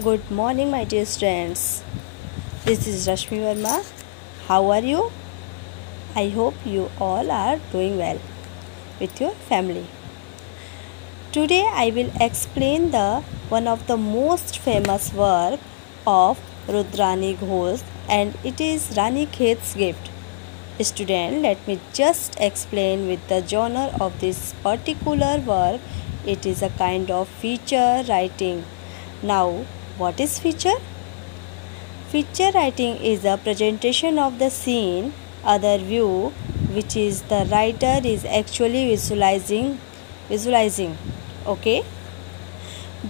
Good morning, my dear students. This is Rashmi Verma. How are you? I hope you all are doing well with your family. Today I will explain the one of the most famous work of Rudrani Ghosh, and it is Rani Khet's gift. Student, let me just explain with the genre of this particular work. It is a kind of feature writing. Now, what is feature? Feature writing is a presentation of the scene, other view, which is the writer is actually visualizing. Okay?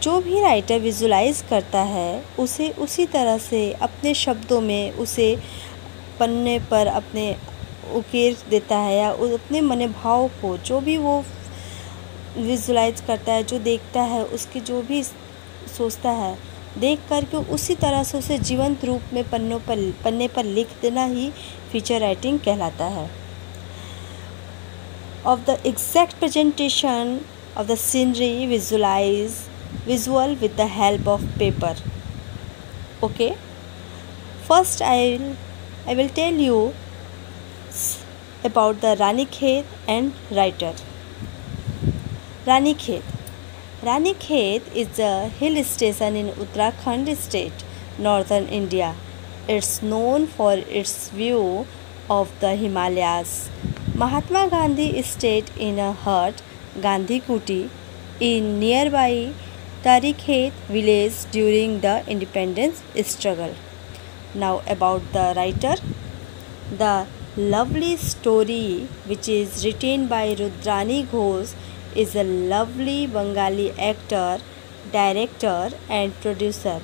जो भी writer visualise करता है उसे उसी तरह से अपने शब्दों में उसे पन्ने पर अपने उकेर देता है या अपने मन भाव को जो भी वो विजुलाइज करता है, जो देखता है, उसकी जो भी सोचता है, देख कर के उसी तरह से उसे जीवंत रूप में पन्ने पर लिख देना ही फीचर राइटिंग कहलाता है. Of the exact presentation of the scenery visual with the help of paper. Okay, first I will tell you about the Ranikhet and writer. Ranikhet is a hill station in Uttarakhand state, northern India. It's known for its view of the Himalayas. Mahatma Gandhi stayed in a hut, Gandhi Kuti, in nearby Tarikhet village during the independence struggle. Now about the writer. The lovely story, which is written by Rudrani Ghosh, is a lovely Bengali actor, director and producer.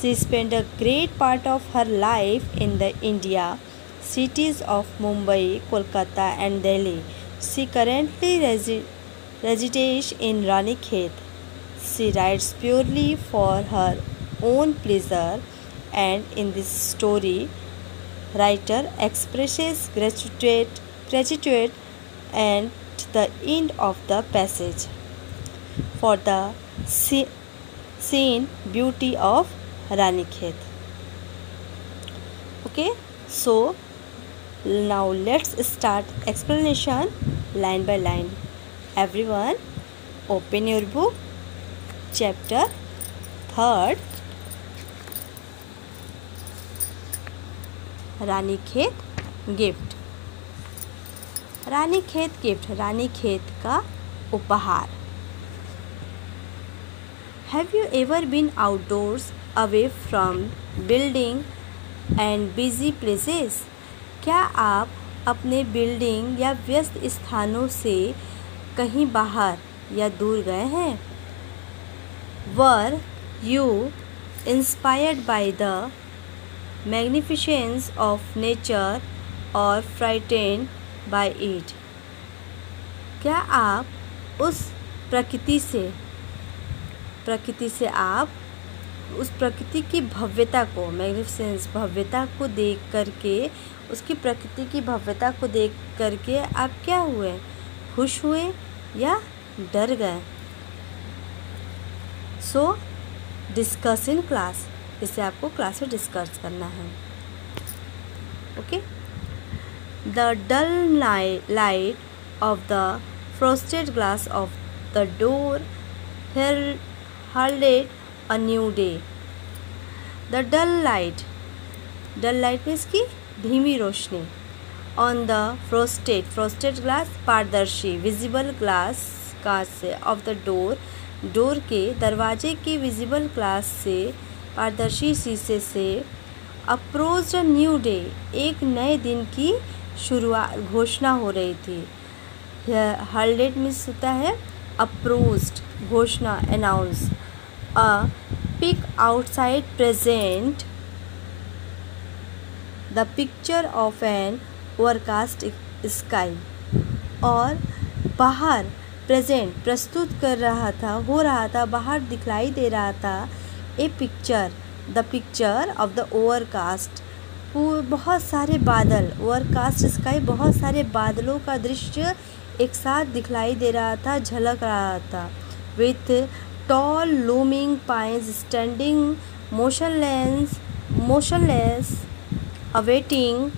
She spent a great part of her life in the India cities of Mumbai, Kolkata and Delhi. She currently resides in Ranikhet. She writes purely for her own pleasure, and in this story, writer expresses gratitude and the end of the passage for the scene beauty of Ranikhet. Okay, so now let's start explanation line by line. Everyone, open your book. Chapter 3rd, Ranikhet gift. Ranikhet gift, Ranikhet का उपहार. Have you ever been outdoors, away from building and busy places? क्या आप अपने building या व्यस्त स्थानों से कहीं बाहर या दूर गए हैं? Were you inspired by the magnificence of nature or frightened by it? क्या आप उस प्रकृति आप उस प्रकृति की भव्यता को, मैग्निफिसेंस भव्यता को देख करके, उसकी प्रकृति की भव्यता को देख करके आप क्या हुए? खुश हुए या डर गए? So discuss in class. इसे आपको क्लास में डिस्कस करना है. Okay. The dull light of the frosted glass of the door heralded a new day. The dull light means की धीमी रोशनी. ऑन द फ्रोस्टेड ग्लास, पारदर्शी विजिबल ग्लास, कांच से. ऑफ द डोर के, दरवाजे के विजिबल ग्लास से, पारदर्शी शीशे से. अप्रोच्ड अ न्यू डे, एक नए दिन की शुरुआत, घोषणा हो रही थी. हर्ल्डेड मीन्स होता है अप्रोच्ड, घोषणा, announce. A pick outside present the picture of an overcast sky. और बाहर प्रेजेंट प्रस्तुत कर रहा था, हो रहा था, बाहर दिखलाई दे रहा था a picture, the picture of the overcast, बहुत सारे बादल, ओवरकास्ट स्काई, बहुत सारे बादलों का दृश्य एक साथ दिखलाई दे रहा था, झलक रहा था. With tall looming pines standing motionless, awaiting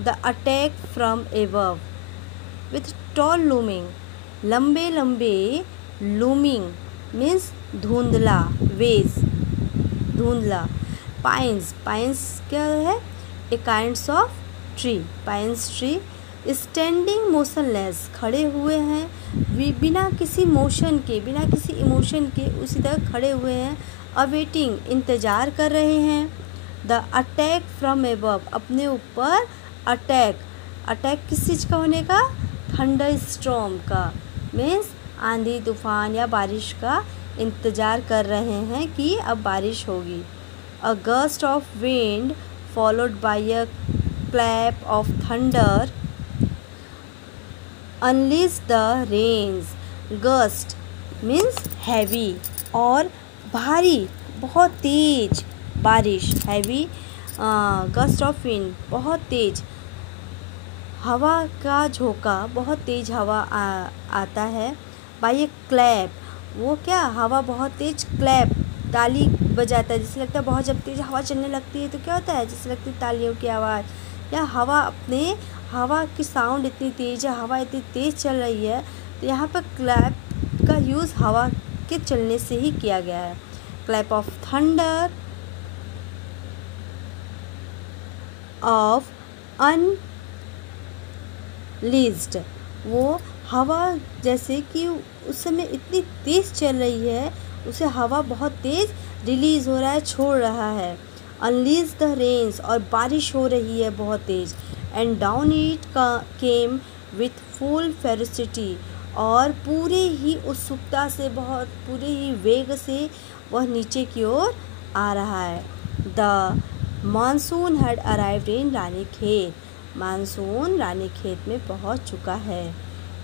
the attack from above. With tall looming, लंबे लंबे, looming means धुंधला, वेज, धुंधला. पाइन्स क्या है? A kinds of tree, pines tree. Standing motionless, खड़े हुए हैं, बिना किसी मोशन के, बिना किसी इमोशन के उसी तरह खड़े हुए हैं. अवेटिंग, इंतज़ार कर रहे हैं. द अटैक फ्रॉम एबव, अपने ऊपर अटैक. अटैक किस चीज़ का होने का? थंडर स्टॉर्म का, मीन्स आंधी तूफान या बारिश का इंतज़ार कर रहे हैं कि अब बारिश होगी. A gust of wind followed by a clap of thunder unleash the rains. Gust means heavy और भारी, बहुत तेज बारिश. हैवी, गस्ट ऑफ विंड बहुत तेज, हवा का झोंका, बहुत तेज हवा आता है. बाय ए क्लैप, वो क्या, हवा बहुत तेज, क्लैप ताली बजाता है. जैसे लगता है बहुत, जब तेज हवा चलने लगती है तो क्या होता है, जैसे लगती है तालियों की आवाज़. या हवा की साउंड इतनी तेज़ है, हवा इतनी तेज़ चल रही है, तो यहाँ पर क्लैप का यूज़ हवा के चलने से ही किया गया है. क्लैप ऑफ थंडर ऑफ अनलीज्ड, वो हवा जैसे कि उस समय इतनी तेज़ चल रही है, उसे हवा बहुत तेज़ रिलीज़ हो रहा है, छोड़ रहा है. अनलीज द रेन्स, और बारिश हो रही है बहुत तेज़. And down it came with full ferocity, और पूरे ही उत्सुकता से, बहुत पूरे ही वेग से वह नीचे की ओर आ रहा है. The monsoon had arrived in Ranikhet, monsoon Ranikhet में पहुंच चुका है.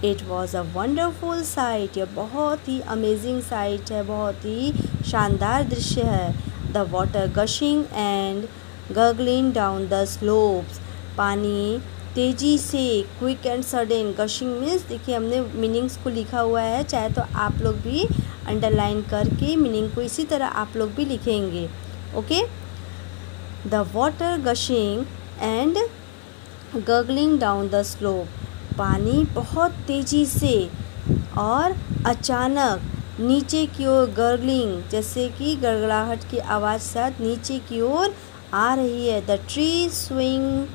It was a wonderful site, यह बहुत ही अमेजिंग साइट है, बहुत ही शानदार दृश्य है. The water gushing and gurgling down the slopes, पानी तेज़ी से, quick and sudden. Gushing means, देखिए हमने मीनिंग्स को लिखा हुआ है, चाहे तो आप लोग भी अंडरलाइन करके मीनिंग को इसी तरह आप लोग भी लिखेंगे. Okay. The water gushing and gurgling down the slope, पानी बहुत तेज़ी से और अचानक नीचे की ओर, गर्गलिंग जैसे कि गड़गड़ाहट की आवाज़ साथ नीचे की ओर आ रही है. The tree swing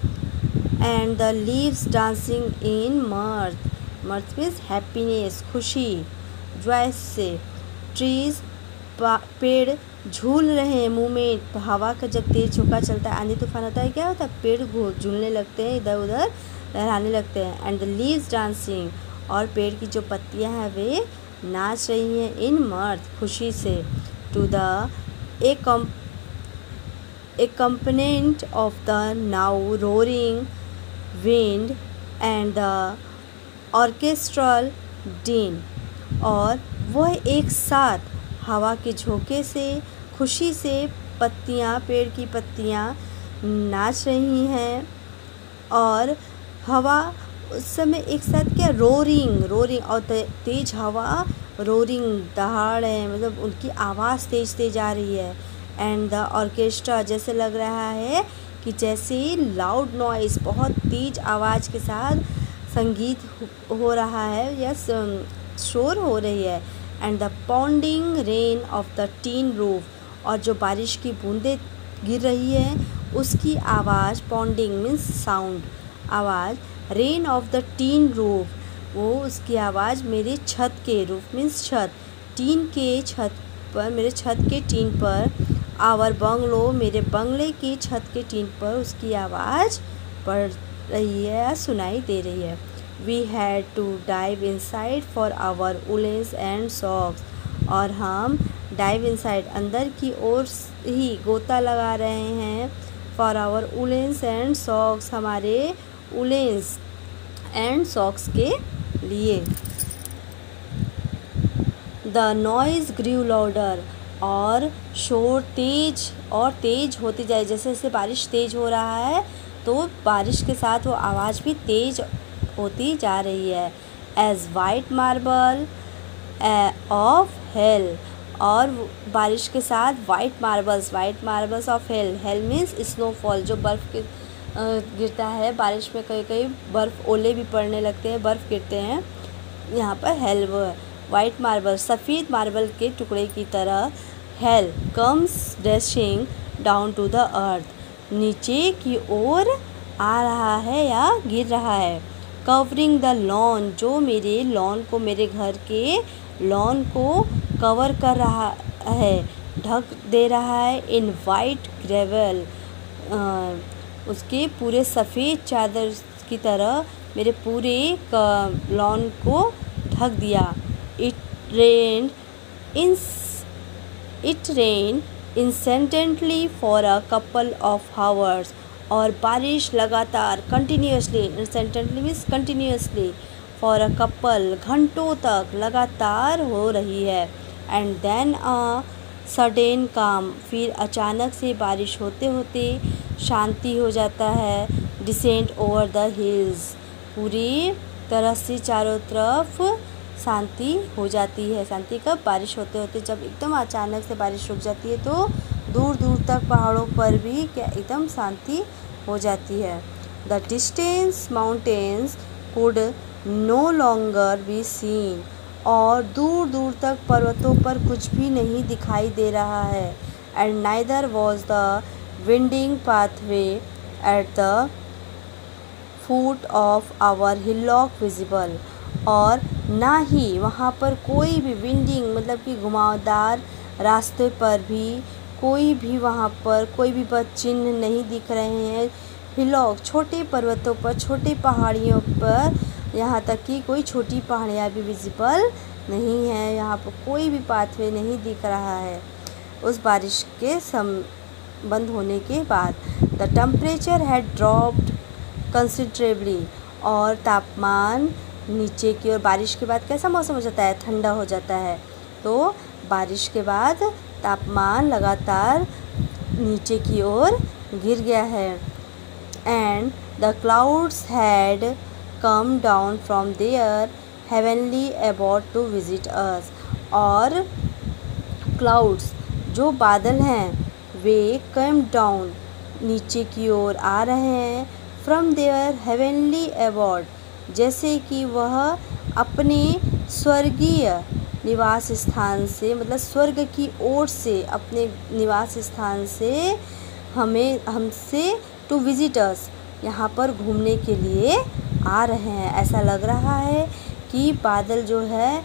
and the leaves dancing in मर्थ, मर्थ means happiness, खुशी, जॉय से. ट्रीज, पेड़ झूल रहे हैं, मूवमेंट, हवा का जब तेज झोंका चलता है, आंधी तूफान होता है, क्या होता है, पेड़ झूलने लगते हैं, इधर उधर लहराने लगते हैं. एंड द लीव्स डांसिंग, और पेड़ की जो पत्तियां हैं वे नाच रही हैं, इन मर्थ, खुशी से. To the accompaniment of the now roaring wind and the orchestral din, और वह एक साथ हवा के झोंके से, खुशी से पत्तियां, पेड़ की पत्तियां नाच रही हैं, और हवा उस समय एक साथ क्या, रोरिंग, और तेज हवा, रोरिंग दहाड़ है, मतलब उनकी आवाज़ तेज आ रही है. एंड द ऑर्केस्ट्रा, जैसे लग रहा है कि जैसे लाउड नॉइस, बहुत तेज आवाज़ के साथ संगीत हो रहा है या शोर हो रही है. And the pounding rain of the tin roof, और जो बारिश की बूंदें गिर रही है उसकी आवाज़, पाउंडिंग मीन्स साउंड, आवाज़. Rain of the tin roof, वो उसकी आवाज़ मेरे छत के, रूफ मीन्स छत, टीन के छत पर, मेरे छत के टीन पर. आवर बंगलो, मेरे बंगले की छत के टीन पर उसकी आवाज़ पड़ रही है या सुनाई दे रही है. We had to dive inside for our woollens and socks, और हम डाइव इनसाइड, अंदर की ओर ही गोता लगा रहे हैं, for our woollens and socks, हमारे वुलेंस एंड सॉक्स के लिए. द नॉइज़ ग्रीव लाउडर, और शोर तेज होती जाए, जैसे जैसे बारिश तेज़ हो रहा है तो बारिश के साथ वो आवाज़ भी तेज़ होती जा रही है. As white marble of hail, और बारिश के साथ white marbles of hail. Hail means snowfall, जो बर्फ़ के गिरता है बारिश में, कहीं कहीं बर्फ़, ओले भी पड़ने लगते हैं, बर्फ़ गिरते हैं, यहाँ पर हेल वो है। वाइट मार्बल, सफ़ेद मार्बल के टुकड़े की तरह hail comes dashing down to the earth, नीचे की ओर आ रहा है या गिर रहा है। कवरिंग द लॉन, जो मेरे लॉन को, मेरे घर के लॉन को कवर कर रहा है, ढक दे रहा है। इन वाइट ग्रेवल, उसके पूरे सफ़ेद चादर की तरह मेरे पूरे लॉन को ढक दिया। It rain incessantly for a couple of hours, और बारिश लगातार, continuously, incessantly means continuously, for a couple, घंटों तक लगातार हो रही है। एंड देन अ सडन काम, फिर अचानक से बारिश होते होते शांति हो जाता है। डिसेंट ओवर द हिल्स, पूरी तरह से चारों तरफ शांति हो जाती है। शांति कब? बारिश होते होते, जब एकदम अचानक से बारिश रुक जाती है तो दूर दूर तक पहाड़ों पर भी क्या एकदम शांति हो जाती है। The distance mountains could no longer be seen, और दूर दूर तक पर्वतों पर कुछ भी नहीं दिखाई दे रहा है। And neither was the winding pathway at the foot of our hillock visible, और ना ही वहाँ पर कोई भी विंडिंग मतलब कि घुमावदार रास्ते पर भी कोई भी वहाँ पर कोई भी पद चिन्ह नहीं दिख रहे हैं। हिलॉक, छोटे पर्वतों पर, छोटे पहाड़ियों पर, यहाँ तक कि कोई छोटी पहाड़ियाँ भी विजिबल नहीं है, यहाँ पर कोई भी पाथवे नहीं दिख रहा है उस बारिश के बंद होने के बाद। The temperature had dropped considerably, और तापमान नीचे की ओर, बारिश के बाद कैसा मौसम हो जाता है? ठंडा हो जाता है। तो बारिश के बाद तापमान लगातार नीचे की ओर गिर गया है। And the clouds had come down from their heavenly abode to visit us, और क्लाउड्स, जो बादल हैं, वे कम डाउन, नीचे की ओर आ रहे हैं, फ्रॉम देयर हेवनली अबॉर्ड, जैसे कि वह अपने स्वर्गीय निवास स्थान से, मतलब स्वर्ग की ओर से, अपने निवास स्थान से हमसे टू विजिटर्स, यहाँ पर घूमने के लिए आ रहे हैं। ऐसा लग रहा है कि बादल जो है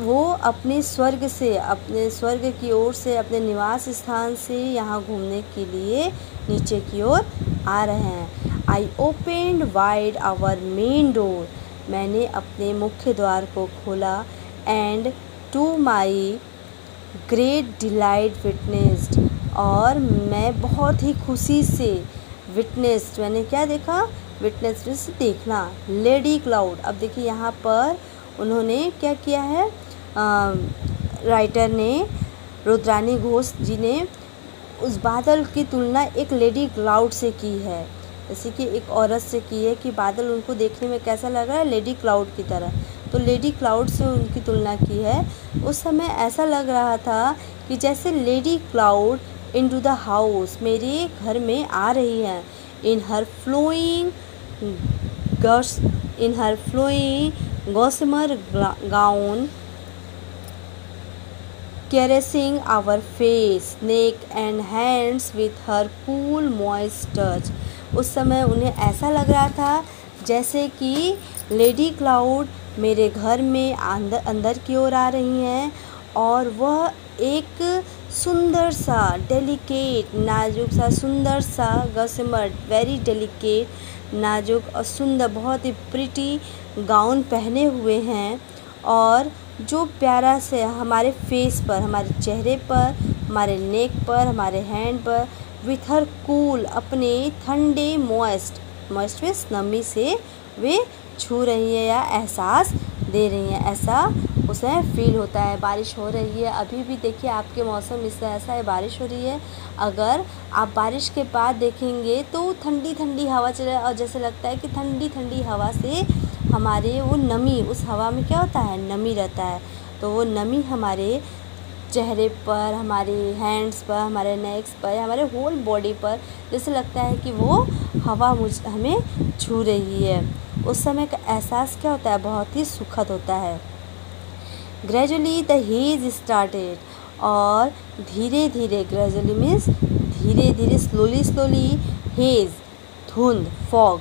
वो अपने स्वर्ग से, अपने स्वर्ग की ओर से, अपने निवास स्थान से यहाँ घूमने के लिए नीचे की ओर आ रहे हैं। I opened wide our main door, मैंने अपने मुख्य द्वार को खोला। And to my great delight witnessed, और मैं बहुत ही खुशी से विटनेस्ड, मैंने क्या देखा? विटनेस मीन्स देखना। लेडी क्लाउड, अब देखिए यहाँ पर उन्होंने क्या किया है, राइटर ने, रुद्रानी घोष जी ने उस बादल की तुलना एक लेडी क्लाउड से की है, जैसे कि एक औरत से की है कि बादल उनको देखने में कैसा लग रहा है? लेडी क्लाउड की तरह। तो लेडी क्लाउड से उनकी तुलना की है। उस समय ऐसा लग रहा था कि जैसे lady cloud into the house, मेरे घर में आ रही है। In her flowing gossamer gown, caressing our face, neck and hands with her cool moist touch। उस समय उन्हें ऐसा लग रहा था जैसे कि लेडी क्लाउड मेरे घर में अंदर की ओर आ रही हैं, और वह एक सुंदर सा, डेलिकेट, नाजुक सा, सुंदर सा, गॉसमर, वेरी डेलिकेट, नाजुक और सुंदर, बहुत ही प्रिटी गाउन पहने हुए हैं, और जो प्यारा से हमारे फेस पर, हमारे चेहरे पर, हमारे नेक पर, हमारे हैंड पर, विथ हर कूल, अपने ठंडे मॉइस्ट मीन्स नमी से वे छू रही है या एहसास दे रही हैं, ऐसा उसे फील होता है। बारिश हो रही है, अभी भी देखिए आपके मौसम इससे ऐसा है, बारिश हो रही है। अगर आप बारिश के बाद देखेंगे तो ठंडी ठंडी हवा चले, और जैसे लगता है कि ठंडी ठंडी हवा से हमारे वो नमी, उस हवा में क्या होता है? नमी रहता है। तो वो नमी हमारे चेहरे पर, हमारे हैंड्स पर, हमारे नेक्स पर, हमारे होल बॉडी पर जैसे लगता है कि वो हवा हमें छू रही है। उस समय का एहसास क्या होता है, बहुत ही सुखद होता है। ग्रेजुअली द हेज स्टार्टेड, और धीरे धीरे, ग्रेजुअली मीन्स धीरे धीरे, स्लोली हेज, धुंध, फॉग।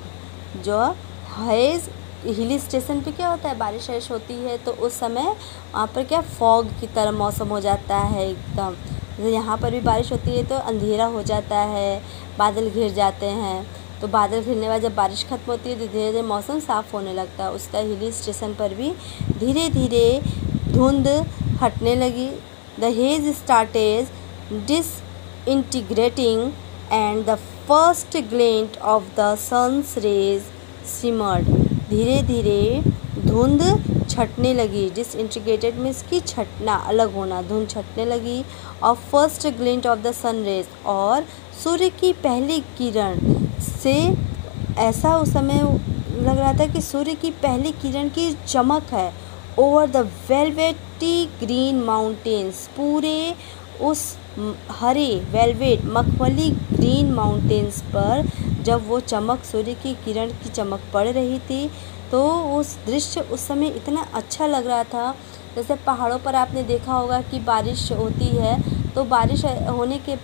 जो हेज हिली स्टेशन पे क्या होता है, बारिश वारिश होती है तो उस समय वहाँ पर क्या फॉग की तरह मौसम हो जाता है एकदम। जैसे यहाँ पर भी बारिश होती है तो अंधेरा हो जाता है, बादल घिर जाते हैं। तो बादल घिरने के बाद जब बारिश खत्म होती है तो धीरे धीरे मौसम साफ़ होने लगता है। उसका हिली स्टेशन पर भी धीरे धीरे धुंध हटने लगी। The haze started disintegrating and the first glint of the sun's rays shimmered. धीरे धीरे धुंध छटने लगी। डिसइंटीग्रेटेड मीन्स की छटना, अलग होना। धुंध छटने लगी और first glint of the sun rays, और सूर्य की पहली किरण से ऐसा उस समय लग रहा था कि सूर्य की पहली किरण की चमक है। Over the velvety green mountains, पूरे उस हरे वेलवेट मखमली ग्रीन माउंटेन्स पर जब वो चमक, सूर्य की किरण की चमक पड़ रही थी तो उस दृश्य उस समय इतना अच्छा लग रहा था। जैसे पहाड़ों पर आपने देखा होगा कि बारिश होती है तो बारिश होने के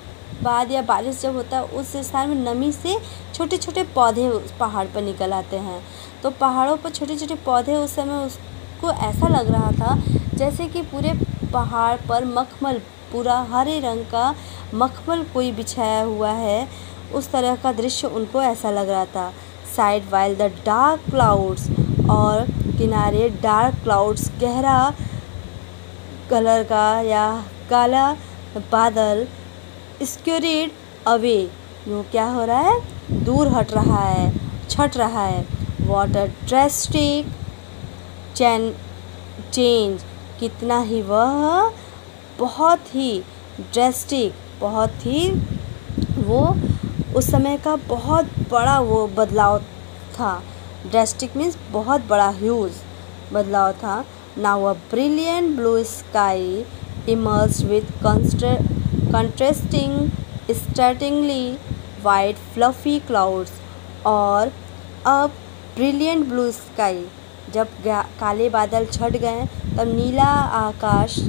बाद या बारिश जब होता है उस स्थान में नमी से छोटे छोटे पौधे उस पहाड़ पर निकल आते हैं। तो पहाड़ों पर छोटे छोटे पौधे उस समय उसको ऐसा लग रहा था जैसे कि पूरे पहाड़ पर मखमल, पूरा हरे रंग का मखमल कोई बिछाया हुआ है। उस तरह का दृश्य उनको ऐसा लग रहा था। Side while the dark clouds, और किनारे डार्क क्लाउड्स, गहरा कलर का या काला बादल, स्क्यूरिड अवे, यूँ क्या हो रहा है, दूर हट रहा है, छट रहा है। वाटर ड्रेस्टिक चेंज, कितना ही वह बहुत ही ड्रेस्टिक, बहुत ही वो उस समय का बहुत बड़ा वो बदलाव था। ड्रेस्टिक मीन्स बहुत बड़ा, ह्यूज बदलाव था। Now a brilliant blue sky emerged with contrasting startlingly white fluffy clouds, और अब ब्रिलियंट ब्लू स्काई, जब काले बादल छट गए तब नीला आकाश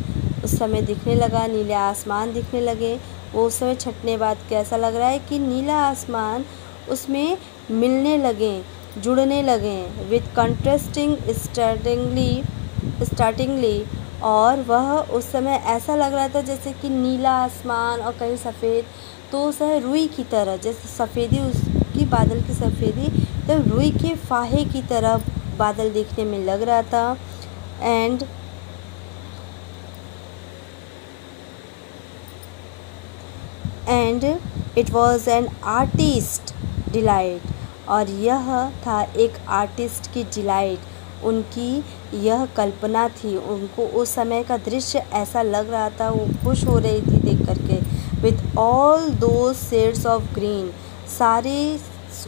उस समय दिखने लगा, नीले आसमान दिखने लगे। वो उस समय छटने बाद कैसा लग रहा है कि नीला आसमान उसमें मिलने लगे, जुड़ने लगे। विथ कंट्रास्टिंग स्टार्टिंगली, और वह उस समय ऐसा लग रहा था जैसे कि नीला आसमान और कहीं सफ़ेद, तो उस रुई की तरह, जैसे सफ़ेदी उसकी बादल की सफ़ेदी, तो रुई के फाहे की तरह बादल देखने में लग रहा था। And it was an artist delight, और यह था एक आर्टिस्ट की डिलाइट, उनकी यह कल्पना थी। उनको उस समय का दृश्य ऐसा लग रहा था, वो खुश हो रही थी देख करके। With all those shades of green, सारे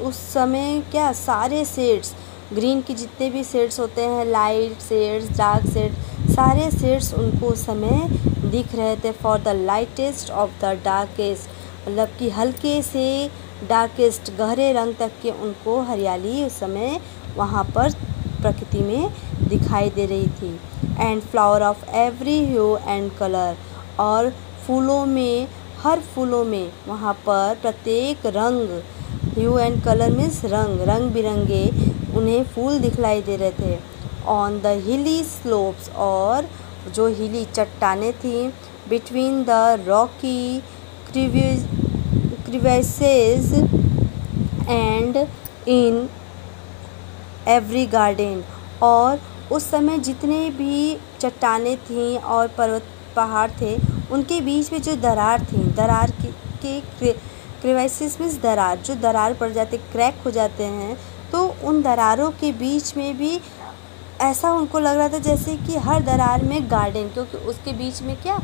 उस समय क्या, सारे शेड्स, ग्रीन की जितने भी शेड्स होते हैं, लाइट शेड्स, डार्क शेड्स, सारे शेड्स उनको उस समय दिख रहे थे। For the lightest of the darkest, मतलब कि हल्के से डार्केस्ट, गहरे रंग तक के उनको हरियाली उस समय वहाँ पर प्रकृति में दिखाई दे रही थी। And flower of every hue and colour, और फूलों में, हर फूलों में वहाँ पर प्रत्येक रंग, ह्यू एंड कलर मीन्स रंग, रंग बिरंगे उन्हें फूल दिखलाई दे रहे थे। ऑन द हिली स्लोप्स, और जो हिली चट्टानें थीं, between the rocky crevices and in every garden, और उस समय जितने भी चट्टानें थीं और पर्वत पहाड़ थे उनके बीच में जो दरार थी, दरार के क्रिवेसिस मीन्स दरार, जो दरार पड़ जाते, क्रैक हो जाते हैं, तो उन दरारों के बीच में भी ऐसा उनको लग रहा था जैसे कि हर दरार में गार्डन, क्योंकि उसके बीच में क्या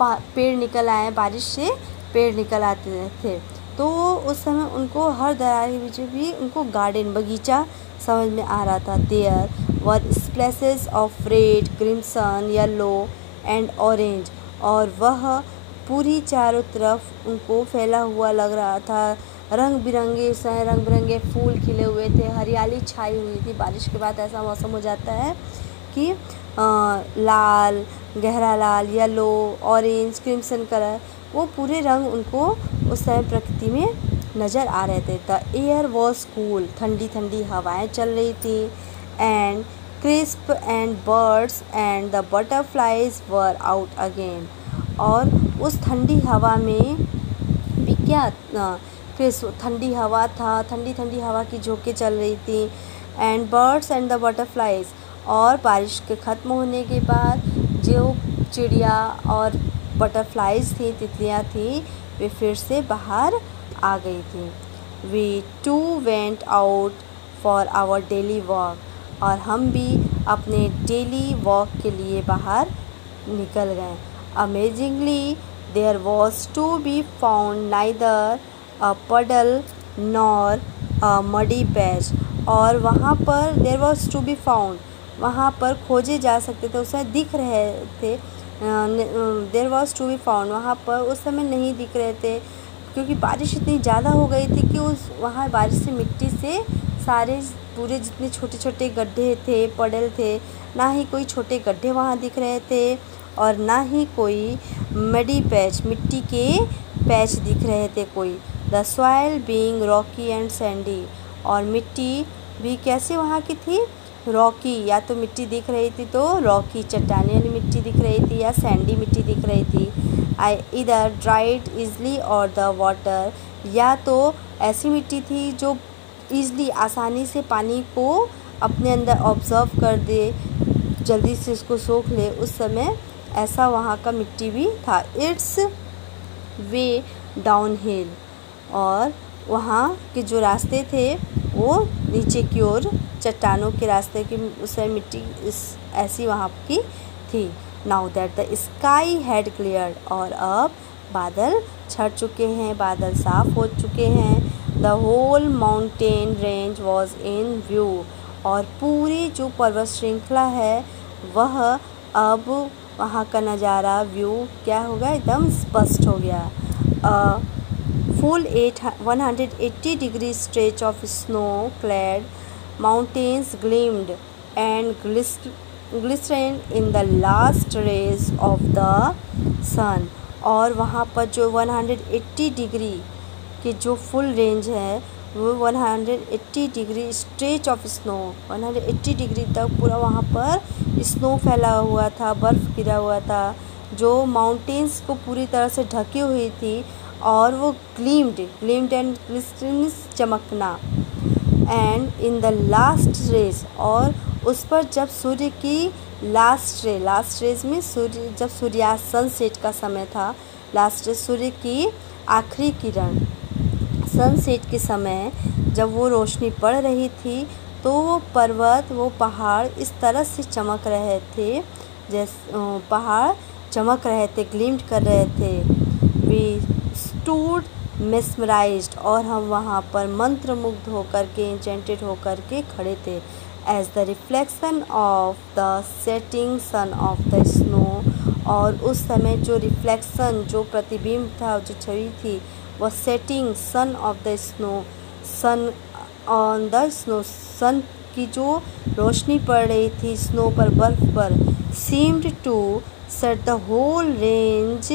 पेड़ निकल आए, बारिश से पेड़ निकल आते थे। तो उस समय उनको हर दरार के बीच में भी उनको गार्डन, बगीचा समझ में आ रहा था। There were splashes of red, crimson, yellow and orange. और वह पूरी चारों तरफ उनको फैला हुआ लग रहा था। रंग बिरंगे फूल खिले हुए थे, हरियाली छाई हुई थी। बारिश के बाद ऐसा मौसम हो जाता है कि लाल, गहरा लाल, येलो, ऑरेंज, क्रिम्सन कलर, वो पूरे रंग उनको उस समय प्रकृति में नज़र आ रहे थे। द एयर वॉज कूल, ठंडी ठंडी हवाएं चल रही थी। And crisp and birds and the butterflies were out again. और उस ठंडी हवा में भी क्या ठंडी हवा था, ठंडी ठंडी हवा की झोंकें चल रही थी। And birds and the butterflies, और बारिश के ख़त्म होने के बाद जो चिड़िया और बटरफ्लाइज थी, तितलियाँ थी, वे फिर से बाहर आ गई थी। We too went out for our daily walk, और हम भी अपने डेली वॉक के लिए बाहर निकल गए। Amazingly there was to be found neither a puddle nor a muddy patch. और वहाँ पर there was to be found, वहाँ पर खोजे जा सकते थे, उसमें दिख रहे थे। There was to be found, वहाँ पर उस समय नहीं दिख रहे थे, क्योंकि बारिश इतनी ज़्यादा हो गई थी कि उस वहाँ बारिश से मिट्टी से सारे पूरे जितने छोटे छोटे गड्ढे थे, पडल थे, ना ही कोई छोटे गड्ढे वहाँ दिख रहे थे और ना ही कोई मडी पैच, मिट्टी के पैच दिख रहे थे कोई। The soil being Rocky and Sandy, और मिट्टी भी कैसे वहाँ की थी, रॉकी, या तो मिट्टी दिख रही थी तो रॉकी चट्टाने वाली मिट्टी दिख रही थी, या सैंडी मिट्टी दिख रही थी। आई इधर ड्राइड इजली और द वाटर, या तो ऐसी मिट्टी थी जो ईजली आसानी से पानी को अपने अंदर ऑब्जर्व कर दे, जल्दी से उसको सोख ले, उस समय ऐसा वहाँ का मिट्टी भी था। इट्स वे डाउन हिल, और वहाँ के जो रास्ते थे वो नीचे की ओर चट्टानों के रास्ते की उस समय मिट्टी इस ऐसी वहाँ की थी। Now that the sky had cleared, और अब बादल छट चुके हैं, बादल साफ हो चुके हैं। The whole mountain range was in view, और पूरी जो पर्वत श्रृंखला है वह अब वहाँ का नज़ारा व्यू क्या हो गया, एकदम स्पष्ट हो गया। Full 180 degree stretch of snow-clad mountains gleamed and glistened in the last rays of the sun। और वहाँ पर जो 180 डिग्री की जो फुल रेंज है वो 180 degree stretch of snow, 180 degree तक पूरा वहाँ पर स्नो फैला हुआ था, बर्फ़ गिरा हुआ था, जो माउंटेन्स को पूरी तरह से ढकी हुई थी। और वो ग्लीम्ड एंड ग्लिस्टनिंग, चमकना। And in the last rays, और उस पर जब सूर्य की लास्ट रेज में सूर्य, जब सूर्यास्त सनसेट का समय था, लास्ट रेज सूर्य की आखिरी किरण, सनसेट के समय जब वो रोशनी पड़ रही थी तो वो पर्वत, वो पहाड़ इस तरह से चमक रहे थे, जैसे पहाड़ चमक रहे थे, ग्लिम्ट कर रहे थे। वी स्टूड मेस्मराइज्ड, और हम वहाँ पर मंत्रमुग्ध होकर के, इंचेंटेड होकर के खड़े थे। As the reflection of the setting sun of the snow, और उस समय जो रिफ्लेक्शन, जो प्रतिबिंब था, जो छवि थी, वह setting sun of the snow, sun on the snow, sun की जो रोशनी पड़ रही थी स्नो पर, बर्फ़ पर, seemed to set the whole range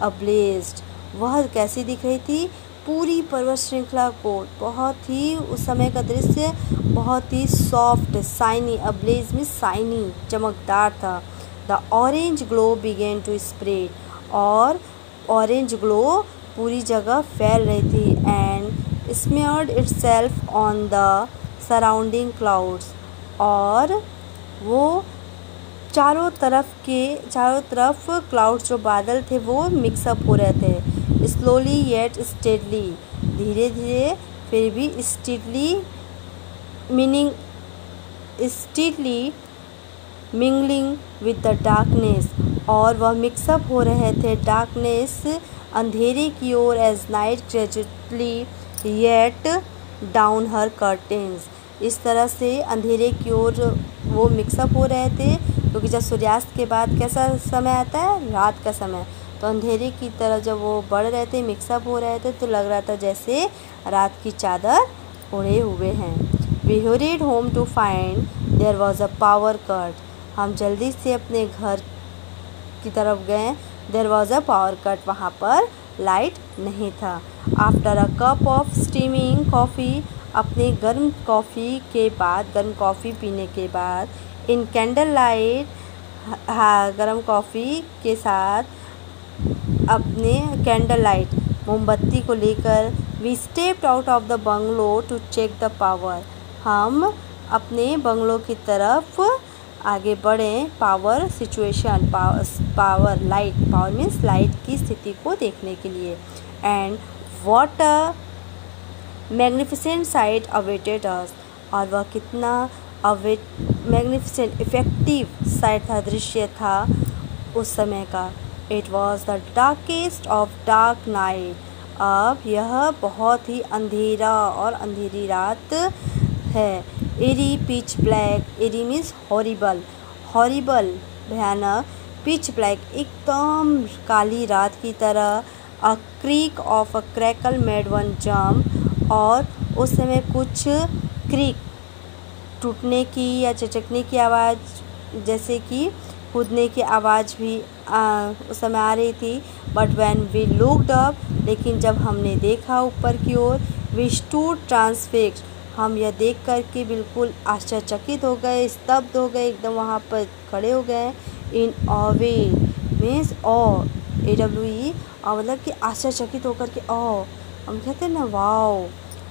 ablazed. वह कैसी दिख रही थी, पूरी पर्वत श्रृंखला को, बहुत ही उस समय का दृश्य बहुत ही सॉफ्ट, शाइनी, अब्लेज में शाइनी, चमकदार था। The orange glow began to spread, और ऑरेंज ग्लो पूरी जगह फैल रही थी। And smeared itself on the surrounding clouds, और वो चारों तरफ क्लाउड्स, जो बादल थे, वो मिक्सअप हो रहे थे। स्लोली येट स्टेडली, धीरे धीरे फिर भी steadily, mingling with the darkness, और वह मिक्सअप हो रहे थे डार्कनेस, अंधेरे की ओर। As night gradually let down her curtains, इस तरह से अंधेरे की ओर वो मिक्सअप हो रहे थे, क्योंकि जब सूर्यास्त के बाद कैसा समय आता है, रात का समय, तो अंधेरे की तरह जब वो बढ़ रहे थे, मिक्सअप हो रहे थे, तो लग रहा था जैसे रात की चादर ओढ़े हुए हैं। We hurried home to find there was a power cut. हम जल्दी से अपने घर की तरफ गए। There was a power cut, वहाँ पर लाइट नहीं था। After a cup of steaming coffee, अपने गर्म कॉफ़ी के बाद, गर्म कॉफ़ी पीने के बाद, इन कैंडल लाइट, गर्म कॉफ़ी के साथ अपने कैंडल लाइट मोमबत्ती को लेकर, we stepped out of the bungalow to check the power, हम अपने बंगलो की तरफ आगे बढ़े power situation, power light, power means light की स्थिति को देखने के लिए। And what a magnificent sight awaited us, और वह कितना मैग्निफिसेंट इफेक्टिव साइट था, दृश्य था उस समय का। It was the darkest of dark night, अब यह बहुत ही अंधेरा और अंधेरी रात है। Eerie pitch black, eerie means horrible, horrible भयानक, पिच ब्लैक एकदम काली रात की तरह। A creak of a crackle made one jump, और उस समय कुछ क्रीक, टूटने की या चटकने की आवाज़, जैसे कि कूदने की आवाज़ भी उस समय आ रही थी। But when we looked up, लेकिन जब हमने देखा ऊपर की ओर, वी स्टूड ट्रांसफिक्स्ड, हम यह देख कर के बिल्कुल आश्चर्यचकित हो गए, स्तब्ध हो गए, एकदम वहाँ पर खड़े हो गए। इन ऑवे मीन्स ऑ, AWE, और मतलब कि आश्चर्यचकित होकर के, ऑ हम कहते हैं ना, wow,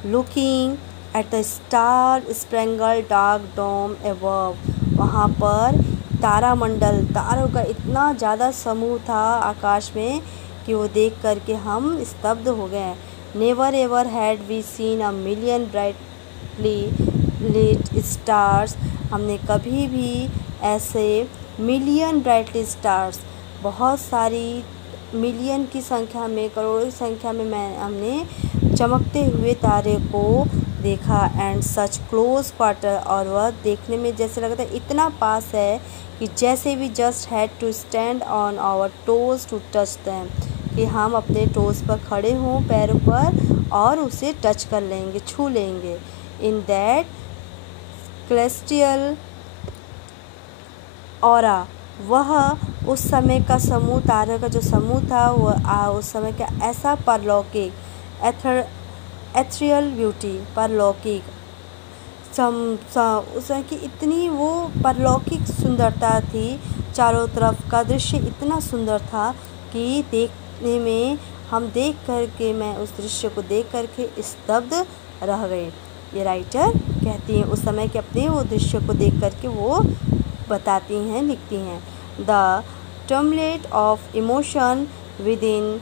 looking at the star spangled dark dome above, वहाँ पर तारामंडल, तारों का इतना ज़्यादा समूह था आकाश में कि वो देख कर के हम स्तब्ध हो गए। Never ever had we seen a million brightly lit stars, हमने कभी भी ऐसे मिलियन ब्राइटली स्टार्स, बहुत सारी मिलियन की संख्या में, करोड़ों की संख्या में हमने चमकते हुए तारे को देखा। एंड सच क्लोज क्वार्टर, और वह देखने में जैसे लगता है इतना पास है कि जैसे we just had to stand on our toes to touch them, कि हम अपने टोज पर खड़े हों, पैरों पर, और उसे टच कर लेंगे, छू लेंगे। इन दैट क्लेस्टियल ऑरा, वह उस समय का समूह, तारों का जो समूह था, वह उस समय का ऐसा परलौकिक, एथरियल ब्यूटी, परलौकिक, उस समय की इतनी वो परलौकिक सुंदरता थी, चारों तरफ का दृश्य इतना सुंदर था कि देखने में, हम देख कर के, मैं उस दृश्य को देख कर के स्तब्ध रह गए। ये राइटर कहती हैं उस समय के अपने वो दृश्य को देख कर के वो बताती हैं, लिखती हैं। The tumult of emotion within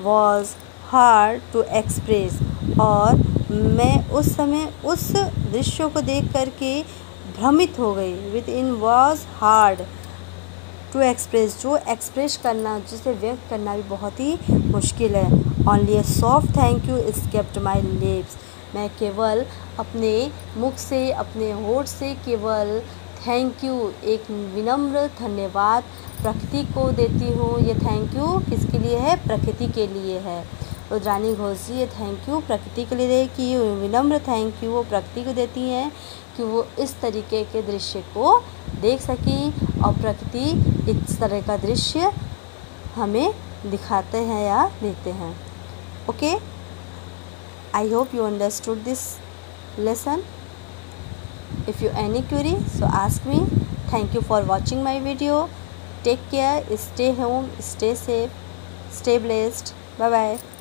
was hard to express, और मैं उस समय उस दृश्य को देख कर के भ्रमित हो गई। Within was hard to express, जो एक्सप्रेस करना, जिसे व्यक्त करना भी बहुत ही मुश्किल है। Only a soft thank you escaped my lips, मैं केवल अपने मुख से, अपने होठ से केवल थैंक यू, एक विनम्र धन्यवाद प्रकृति को देती हूँ। ये थैंक यू किसके लिए है? प्रकृति के लिए है। रुद्रानी घोष जी ये थैंक यू प्रकृति के लिए दे, कि विनम्र थैंक यू वो प्रकृति को देती हैं कि वो इस तरीके के दृश्य को देख सकें, और प्रकृति इस तरह का दृश्य हमें दिखाते हैं या देते हैं। Okay, I hope you understood this lesson. If you any query, so ask me. Thank you for watching my video. Take care, stay home, stay safe, stay blessed. Bye bye.